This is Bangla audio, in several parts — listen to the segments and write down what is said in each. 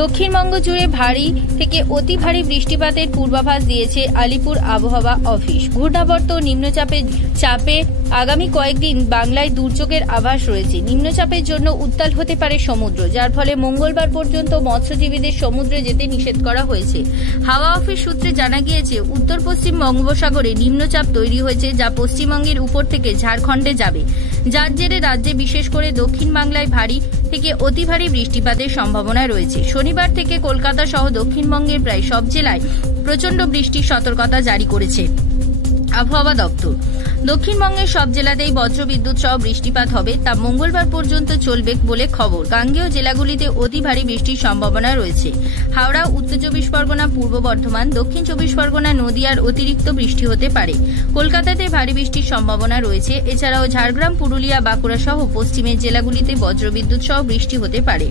দক্ষিণবঙ্গ জুড়ে ভারী থেকে অতি ভারী বৃষ্টিপাতের পূর্বাভাস দিয়েছে আলিপুর আবহাওয়া অফিস। ঘূর্ণাবর্ত নিম্নচাপের চাপে আগামী কয়েকদিন বাংলায় দুর্যোগের আভাস রয়েছে। নিম্নচাপের জন্য উত্তাল হতে পারে সমুদ্র, যার ফলে মঙ্গলবার পর্যন্ত মৎস্যজীবীদের সমুদ্রে যেতে নিষেধ করা হয়েছে। হাওয়া অফিস সূত্রে জানা গিয়েছে, উত্তর পশ্চিম বঙ্গোপসাগরে নিম্নচাপ তৈরি হয়েছে, যা পশ্চিমবঙ্গের উপর থেকে ঝাড়খণ্ডে যাবে, যার জেরে রাজ্যে বিশেষ করে দক্ষিণ বাংলায় ভারী থেকে অতি ভারী বৃষ্টিপাতের সম্ভাবনা রয়েছে। শনিবার থেকে কলকাতা সহ দক্ষিণবঙ্গের প্রায় সব জেলায় প্রচণ্ড বৃষ্টির সতর্কতা জারি করেছে আবহাওয়া দপ্তর। দক্ষিণবঙ্গের সব জেলাতেই বজ্রবিদ্যুৎ সহ বৃষ্টিপাত হবে, তা মঙ্গলবার পর্যন্ত চলবে বলে খবর। গাঙ্গেয় জেলাগুলিতে অতি ভারী বৃষ্টির সম্ভাবনা রয়েছে। হাওড়া, উত্তর চব্বিশ পরগনা, পূর্ব বর্ধমান, দক্ষিণ চব্বিশ পরগনা, নদিয়ার অতিরিক্ত বৃষ্টি হতে পারে। কলকাতাতে ভারী বৃষ্টির সম্ভাবনা রয়েছে। এছাড়াও ঝাড়গ্রাম, পুরুলিয়া, বাঁকুড়া সহ পশ্চিমের জেলাগুলিতে বজ্রবিদ্যুৎ সহ বৃষ্টি হতে পারে।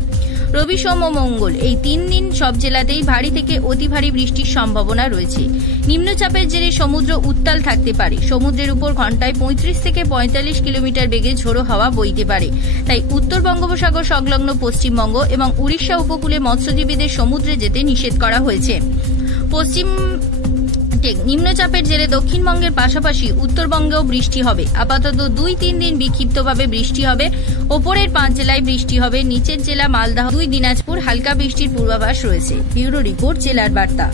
রবি, সোম ও মঙ্গল এই 3 দিন সব জেলাতেই ভারী থেকে অতি ভারী বৃষ্টির সম্ভাবনা রয়েছে। নিম্নচাপের জেরে সমুদ্র উত্তাল থাকতে পারে। সমুদ্রের উপর ঘন্টায় 35 থেকে 45 কিলোমিটার বেগে ঝোড়ো হাওয়া বইতে পারে। তাই উত্তর বঙ্গোপসাগর সংলগ্ন পশ্চিমবঙ্গ এবং উড়িষ্যা উপকূলে মৎস্যজীবীদের সমুদ্রে যেতে নিষেধ করা হয়েছে। পশ্চিম নিম্নচাপের জেরে দক্ষিণবঙ্গের পাশাপাশি উত্তরবঙ্গেও বৃষ্টি হবে। আপাতত 2-3 দিন বিক্ষিপ্তভাবে বৃষ্টি হবে। ওপরের 5 জেলায় বৃষ্টি হবে। নিচের জেলা মালদহ, 2 দিনাজপুর হালকা বৃষ্টির পূর্বাভাস রয়েছে। ব্যুরো রিপোর্ট, জেলার বার্তা।